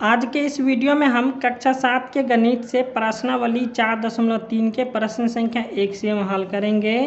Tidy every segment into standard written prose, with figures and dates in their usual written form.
आज के इस वीडियो में हम कक्षा 7 के गणित से प्रश्नावली 4.3 के प्रश्न संख्या 1 से हम हल करेंगे।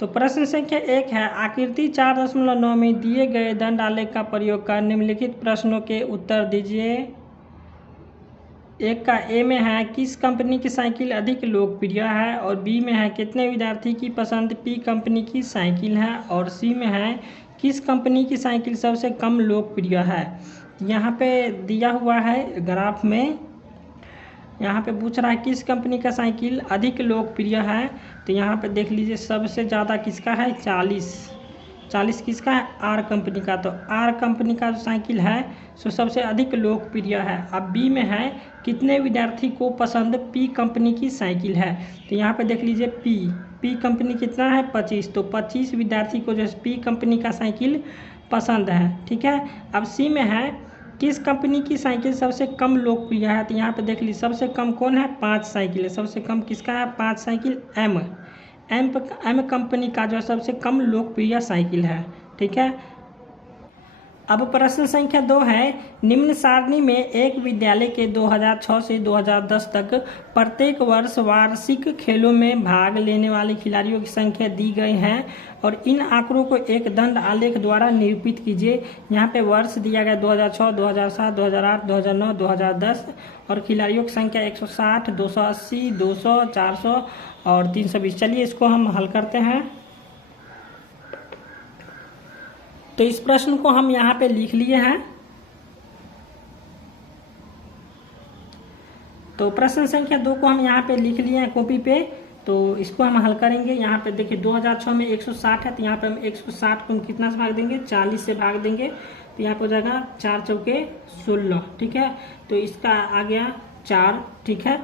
तो प्रश्न संख्या 1 है, आकृति 4.9 में दिए गए दंड आलेख का प्रयोग कर निम्नलिखित प्रश्नों के उत्तर दीजिए। एक का ए में है, किस कंपनी की साइकिल अधिक लोकप्रिय है, और बी में है कितने विद्यार्थी की पसंद पी कंपनी की साइकिल है, और सी में है किस कंपनी की साइकिल सबसे कम लोकप्रिय है। यहाँ पे दिया हुआ है ग्राफ में, यहाँ पे पूछ रहा है किस कंपनी का साइकिल अधिक लोकप्रिय है। तो यहाँ पे देख लीजिए सबसे ज़्यादा किसका है, 40 किसका है, आर कंपनी का। तो आर कंपनी का जो साइकिल है सो सबसे अधिक लोकप्रिय है। अब बी में है कितने विद्यार्थी को पसंद पी कंपनी की साइकिल है। तो यहाँ पे देख लीजिए पी कंपनी कितना है, 25। तो 25 विद्यार्थी को जो पी कंपनी का साइकिल पसंद है। ठीक है। अब सी में है किस कंपनी की साइकिल सबसे कम लोकप्रिय है। तो यहाँ पे देख लीजिए सबसे कम कौन है, 5 साइकिल है। सबसे कम किसका है, 5 साइकिल एम कंपनी का जो सबसे कम लोकप्रिय साइकिल है। ठीक है। अब प्रश्न संख्या 2 है, निम्न सारणी में एक विद्यालय के 2006 से 2010 तक प्रत्येक वर्ष वार्षिक खेलों में भाग लेने वाले खिलाड़ियों की संख्या दी गई है और इन आंकड़ों को एक दंड आलेख द्वारा निरूपित कीजिए। यहाँ पे वर्ष दिया गया 2006, 2007, 2008, 2009, 2010 और खिलाड़ियों की संख्या 160, 280, 200, 400 और 320। चलिए इसको हम हल करते हैं। तो इस प्रश्न को हम यहाँ पे लिख लिए हैं। तो प्रश्न संख्या 2 को हम यहाँ पे लिख लिए हैं कॉपी पे। तो इसको हम हल करेंगे। यहाँ पे देखिए 2006 में 160 है, तो यहाँ पे हम 160 को हम कितना से भाग देंगे, 40 से भाग देंगे। तो यहाँ पे हो जाएगा 4 चौके 16। ठीक है। तो इसका आ गया 4। ठीक है।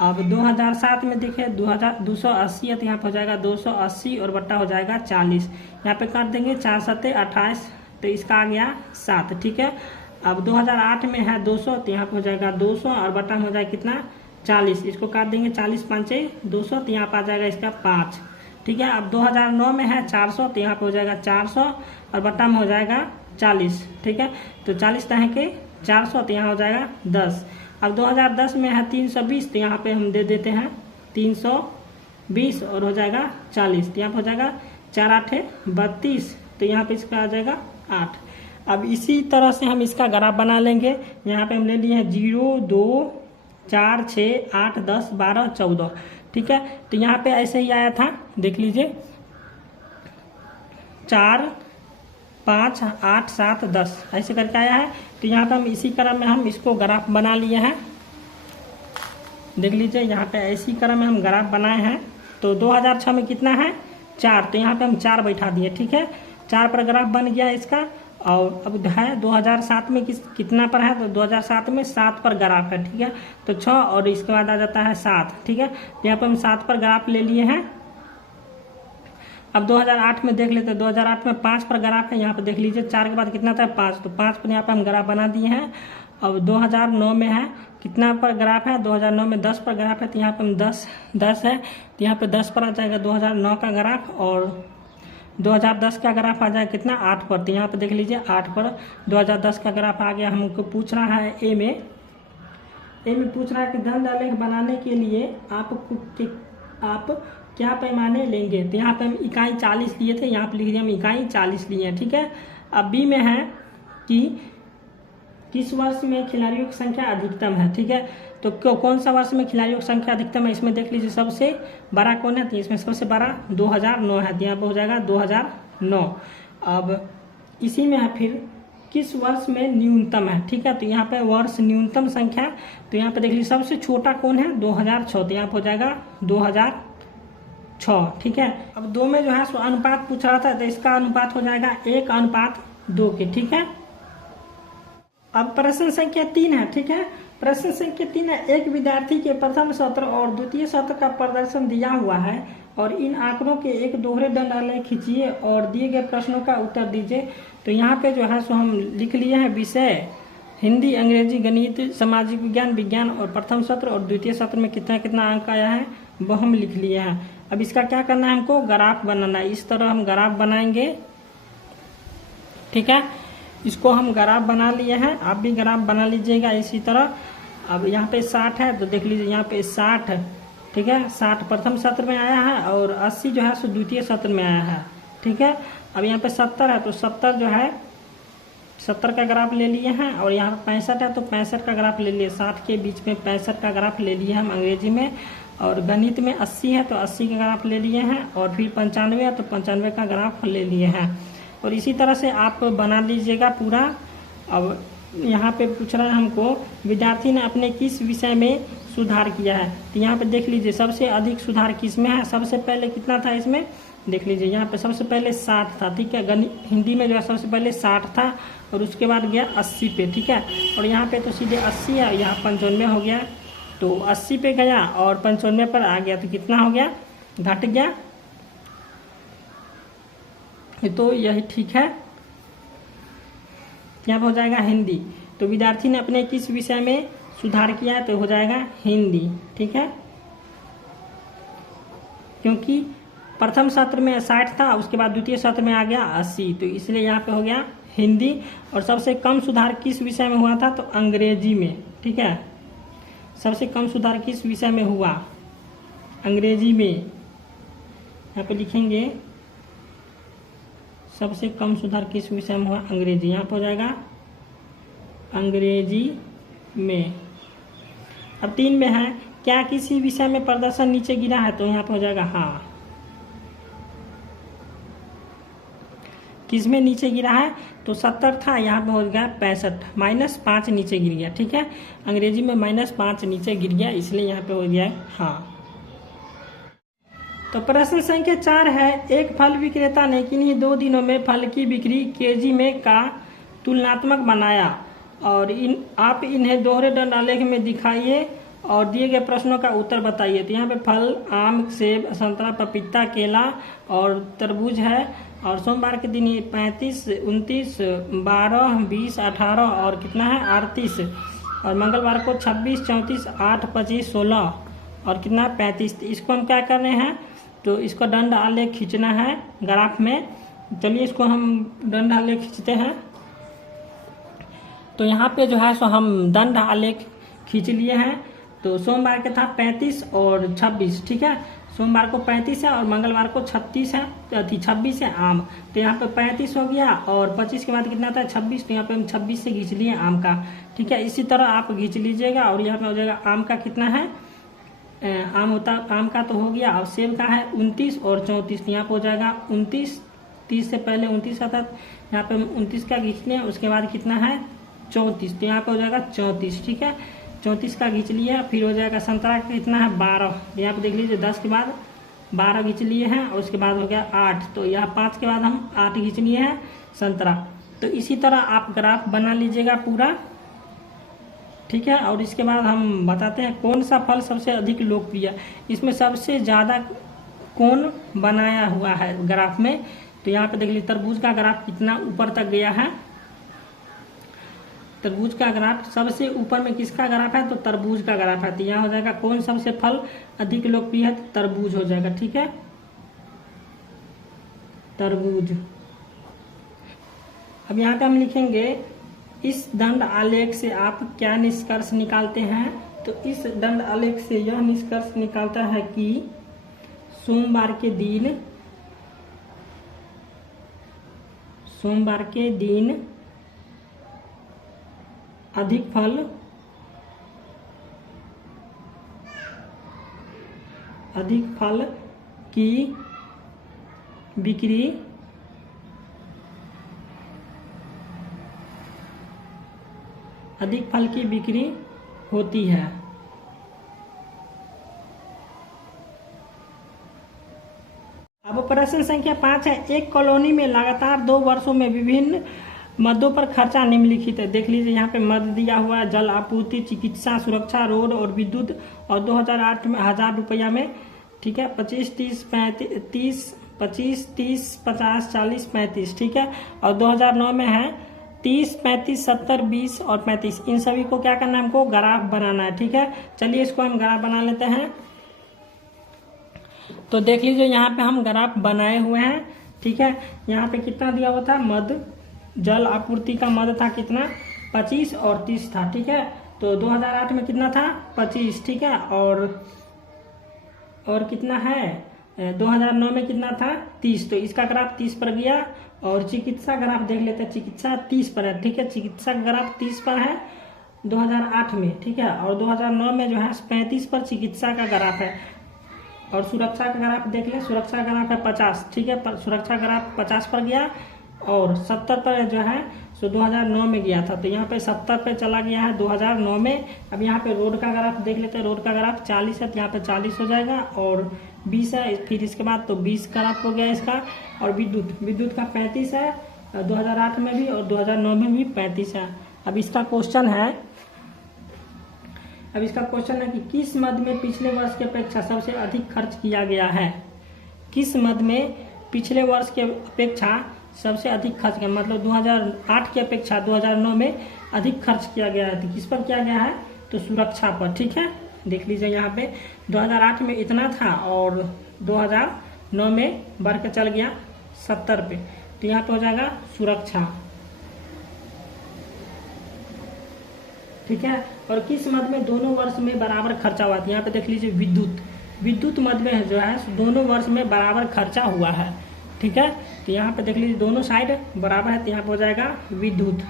अब 2007 में देखिए 280 है, तो यहाँ पर हो जाएगा 280 और बट्टा हो जाएगा 40। यहाँ पे काट देंगे 4 सत्ते 28, तो इसका आ गया 7। ठीक है। अब 2008 में है 200, तो यहाँ पे हो जाएगा 200 और बट्टा में हो जाएगा कितना, 40। इसको काट देंगे 40 पंचे 200, तो यहाँ पर आ जाएगा इसका 5। ठीक है। अब 2009 में है 400, तो यहाँ पे हो जाएगा 400 और बट्टा में हो जाएगा 40। ठीक है। तो 40 तरह के 400, तो यहाँ हो जाएगा 10। अब 2010 में है 320, तो यहाँ पे हम दे देते हैं 320 और हो जाएगा 40। तो यहाँ पे हो जाएगा 4 8 32, तो यहाँ पे इसका आ जाएगा 8। अब इसी तरह से हम इसका ग्राफ बना लेंगे। यहाँ पे हम ले लिए हैं 0, 2, 4, 6, 8, 10, 12, 14। ठीक है। तो यहाँ पे ऐसे ही आया था, देख लीजिए 4, 5, 8, 7, 10 ऐसे करके आया है। तो यहाँ पे हम इसी क्रम में हम इसको ग्राफ बना लिए हैं। देख लीजिए यहाँ पे ऐसी क्रम में हम ग्राफ बनाए हैं। तो 2006 में कितना है, 4, तो यहाँ पे हम 4 बैठा दिए। ठीक है। 4 पर ग्राफ बन गया इसका। और अब है 2007 में कितना पर है, तो 2007 में 7 पर ग्राफ है। ठीक है। तो 6 और इसके बाद आ जाता है 7। ठीक है। यहाँ पे हम 7 पर ग्राफ ले लिए हैं। अब 2008 में देख लेते हैं, 2008 में 5 पर ग्राफ है। यहाँ पे देख लीजिए 4 के बाद कितना था, 5, तो 5 पर यहाँ पे हम ग्राफ बना दिए हैं। अब 2009 में है कितना पर ग्राफ है, 2009 में 10 पर ग्राफ है, तो यहाँ पे हम 10 है, तो यहाँ पे 10 पर आ जाएगा 2009 का ग्राफ। और 2010 का ग्राफ आ जाएगा कितना, 8 पर, तो यहाँ पे देख लीजिए 8 पर 2010 का ग्राफ आ गया। हमको पूछ रहा है ए में पूछ रहा है कि दंड आलेख बनाने के लिए आप क्या पैमाने लेंगे। तो यहाँ पे हम इकाई 40 लिए थे, यहाँ पे लिख दिया हम इकाई 40 लिए हैं। ठीक है। अब बी में है कि किस वर्ष में खिलाड़ियों की संख्या अधिकतम है। ठीक है। तो कौन सा वर्ष में खिलाड़ियों की संख्या अधिकतम है, इसमें देख लीजिए सबसे बड़ा कौन है, तो इसमें सबसे बड़ा 2009 है, तो यहाँ पे हो जाएगा 2009। अब इसी में है फिर किस वर्ष में न्यूनतम है। ठीक है। तो यहाँ पे वर्ष न्यूनतम संख्या, तो यहाँ पे देख लीजिए सबसे छोटा कौन है, 2006, तो यहाँ पे हो जाएगा 2006। ठीक है। अब 2 में जो है सो अनुपात पूछ रहा था, तो इसका अनुपात हो जाएगा 1:2 के। ठीक है। अब प्रश्न संख्या 3 है। ठीक है। प्रश्न संख्या 3 है, एक विद्यार्थी के प्रथम सत्र और द्वितीय सत्र का प्रदर्शन दिया हुआ है और इन आंकड़ों के एक दोहरे दंड आलेख खींचिए और दिए गए प्रश्नों का उत्तर दीजिए। तो यहाँ पे जो है सो हम लिख लिए हैं विषय हिंदी, अंग्रेजी, गणित, सामाजिक विज्ञान और प्रथम सत्र और द्वितीय सत्र में कितना कितना अंक आया है वो हम लिख लिए हैं। अब इसका क्या करना है, हमको ग्राफ बनाना है। इस तरह हम ग्राफ बनाएंगे। ठीक है। इसको हम ग्राफ बना लिए हैं, आप भी ग्राफ बना लीजिएगा इसी तरह। अब यहाँ पे 60 है तो देख लीजिए यहाँ पे 60, ठीक है, 60 प्रथम सत्र में आया है और 80 जो है सो द्वितीय सत्र में आया है, ठीक है। अब यहाँ पे 70 है तो 70 जो है 70 का ग्राफ ले लिए हैं, और यहाँ पे 65 है तो 65 का ग्राफ ले लिए, 60 के बीच में 65 का ग्राफ ले लिए हम अंग्रेजी में। और गणित में 80 है तो 80 का ग्राफ ले लिए हैं, और फिर 95 है तो 95 का ग्राफ ले लिए हैं। और इसी तरह से आप बना लीजिएगा पूरा। अब यहाँ पे पूछ रहा है हमको विद्यार्थी ने अपने किस विषय में सुधार किया है, तो यहाँ पे देख लीजिए सबसे अधिक सुधार किस में है। सबसे पहले कितना था इसमें, देख लीजिए यहाँ पे सबसे पहले 60 था, ठीक है। हिंदी में जो है सबसे पहले 60 था और उसके बाद गया 80 पे, ठीक है। और यहाँ पे तो सीधे 80 है, यहाँ 95 हो गया, तो 80 पे गया और 95 पर आ गया, तो कितना हो गया, घट गया। तो यही ठीक है, यहाँ पर हो जाएगा हिंदी। तो विद्यार्थी ने अपने किस विषय में सुधार किया है, तो हो जाएगा हिंदी, ठीक है। क्योंकि प्रथम सत्र में 60 था, उसके बाद द्वितीय सत्र में आ गया 80, तो इसलिए यहाँ पे हो गया हिंदी। और सबसे कम सुधार किस विषय में हुआ था, तो अंग्रेजी में, ठीक है। सबसे कम सुधार किस विषय में हुआ, अंग्रेजी में। यहाँ पे लिखेंगे सबसे कम सुधार किस विषय में हुआ, अंग्रेजी। यहाँ पे हो जाएगा अंग्रेजी में। अब 3 में है, क्या किसी विषय में प्रदर्शन नीचे गिरा है, तो यहाँ पे हो जाएगा हाँ। किस में नीचे गिरा है, तो 70 था, यहाँ पे हो गया 65, -5 नीचे गिर गया, ठीक है। अंग्रेजी में -5 नीचे गिर गया, इसलिए यहाँ पे हो गया हाँ। तो प्रश्न संख्या 4 है, एक फल विक्रेता ने किन्हीं 2 दिनों में फल की बिक्री केजी में का तुलनात्मक बनाया, और आप इन्हें दोहरे दंड आलेख में दिखाइए और दिए गए प्रश्नों का उत्तर बताइए। तो यहाँ पे फल आम, सेब, संतरा, पपीता, केला और तरबूज है। और सोमवार के दिन ये 35, 29, 12, 20, 18 और कितना है 38, और मंगलवार को 26, 34, 8, 25, 16 और कितना 35। इसको हम क्या कर रहे हैं, तो इसको दंड आलेख खींचना है ग्राफ में। चलिए इसको हम दंड आलेख खींचते हैं। तो यहाँ पे जो है सो हम दंड आलेख खींच लिए हैं। तो सोमवार के था 35 और 26, ठीक है। सोमवार को 35 है और मंगलवार को 36 है, 26 है आम। तो यहाँ पे 35 हो गया और 25 के बाद कितना था 26, तो यहाँ पे हम 26 से खींच लिए आम का, ठीक है। इसी तरह आप खींच लीजिएगा। और यहाँ पे हो जाएगा आम का कितना है, आम का तो हो गया, और सेब का है 29 और 34, तो यहाँ पे हो जाएगा 29, 30 से पहले 29 आता, यहाँ पे हम 29 का खींच लिया। उसके बाद कितना है 34, तो यहाँ पे हो जाएगा 34, ठीक है। 34 का खींच लिया। फिर हो जाएगा संतरा का कितना है 12, यहाँ पे देख लीजिए 10 के बाद 12 खींच लिए हैं, और उसके बाद हो गया 8, तो यहाँ 5 के बाद हम 8 खींच लिए हैं संतरा। तो इसी तरह आप ग्राफ बना लीजिएगा पूरा, ठीक है। और इसके बाद हम बताते हैं कौन सा फल सबसे अधिक लोकप्रिय, इसमें सबसे ज़्यादा कौन बनाया हुआ है ग्राफ में। तो यहाँ पे देख लीजिए तरबूज का ग्राफ कितना ऊपर तक गया है, तरबूज का ग्राफ सबसे ऊपर में किसका ग्राफ है, तो तरबूज का ग्राफ है। तो यहाँ हो जाएगा कौन सबसे फल अधिक लोकप्रिय है, तरबूज हो जाएगा, ठीक है, तरबूज। अब यहाँ पे हम लिखेंगे इस दंड आलेख से आप क्या निष्कर्ष निकालते हैं। तो इस दंड आलेख से यह निष्कर्ष निकालता है कि सोमवार के दिन अधिक फल की बिक्री होती है। अब प्रश्न संख्या 5 है, एक कॉलोनी में लगातार 2 वर्षों में विभिन्न मदों पर खर्चा निम्नलिखित है। देख लीजिए यहाँ पे मद दिया हुआ है, जल आपूर्ति, चिकित्सा, सुरक्षा, रोड और विद्युत, और 2008 में 1000 रुपया में, ठीक है। 25, 30, 50, 40, 35, ठीक है। और 2009 में है 30, 35, 70, 20 और 35। इन सभी को क्या करना है, हमको ग्राफ बनाना है, ठीक है। चलिए इसको हम ग्राफ बना लेते हैं। तो देख लीजिए यहाँ पे हम ग्राफ बनाए हुए हैं, ठीक है। यहाँ पे कितना दिया हुआ था, मद जल आपूर्ति का मद था कितना, 25 और 30 था, ठीक है। तो 2008 में कितना था, 25, ठीक है। और कितना है 2009 में कितना था, 30। तो इसका ग्राफ 30 पर गया। और चिकित्सा ग्राफ देख लेते हैं, चिकित्सा 30 पर है, ठीक है। चिकित्सा ग्राफ 30 पर है 2008 में, ठीक है। और 2009 में जो है 35 पर चिकित्सा का ग्राफ है। और सुरक्षा का ग्राफ देख ले, सुरक्षा का ग्राफ है 50, ठीक है। सुरक्षा ग्राफ 50 पर गया और 70 पर जो है सो 2009 में गया था। तो यहाँ पे 70 पे चला गया है 2009 में। अब यहाँ पे रोड का ग्राफ देख लेते हैं, रोड का ग्राफ 40 है, तो यहाँ पे 40 हो जाएगा। और 20 है, फिर इसके बाद तो 20 ग्राफ हो गया इसका। और विद्युत का 35 है 2008 में भी, और 2009 में भी 35 है। अब इसका क्वेश्चन है कि किस मद में पिछले वर्ष की अपेक्षा सबसे अधिक खर्च किया गया है। किस मद में पिछले वर्ष की अपेक्षा सबसे अधिक खर्च किया, मतलब 2008 की अपेक्षा 2009 में अधिक खर्च किया गया है। तो किस पर किया गया है, तो सुरक्षा पर, ठीक है। देख लीजिए यहाँ पे 2008 में इतना था और 2009 में बढ़ के चल गया 70 पे। तो यहाँ पे हो जाएगा सुरक्षा, ठीक है। और किस मद में दोनों वर्ष में बराबर खर्चा हुआ था, यहाँ पे देख लीजिए विद्युत मद में जो है दोनों वर्ष में बराबर खर्चा हुआ है, ठीक है। तो यहाँ पे देख लीजिए दोनों साइड बराबर है, तो यहाँ पे हो जाएगा विद्युत।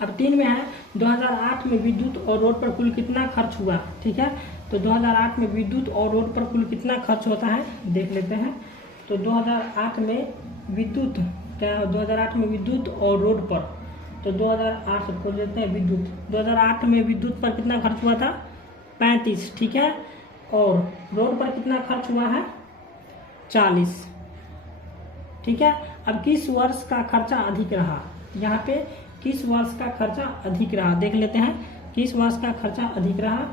अब 3 में है 2008 में विद्युत और रोड पर कुल कितना खर्च हुआ, ठीक है। तो 2008 में विद्युत और रोड पर कुल कितना खर्च होता है देख लेते हैं। तो 2008 में विद्युत क्या है, 2008 में विद्युत और रोड पर, तो 2008 से खोल लेते हैं विद्युत। 2008 में विद्युत पर कितना खर्च हुआ था, 35, ठीक है। और रोड पर कितना खर्च हुआ है, 40, ठीक है। अब किस वर्ष का खर्चा अधिक रहा, यहाँ पे किस वर्ष का खर्चा अधिक रहा देख लेते हैं। किस वर्ष का खर्चा अधिक रहा,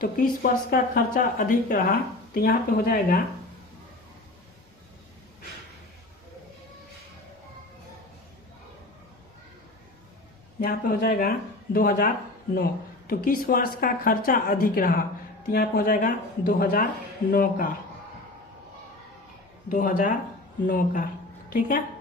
तो किस वर्ष का खर्चा अधिक रहा, तो यहाँ पे हो जाएगा यहाँ पे हो जाएगा 2009। तो किस वर्ष का खर्चा अधिक रहा, तो यहाँ पे हो जाएगा 2009 का, ठीक है।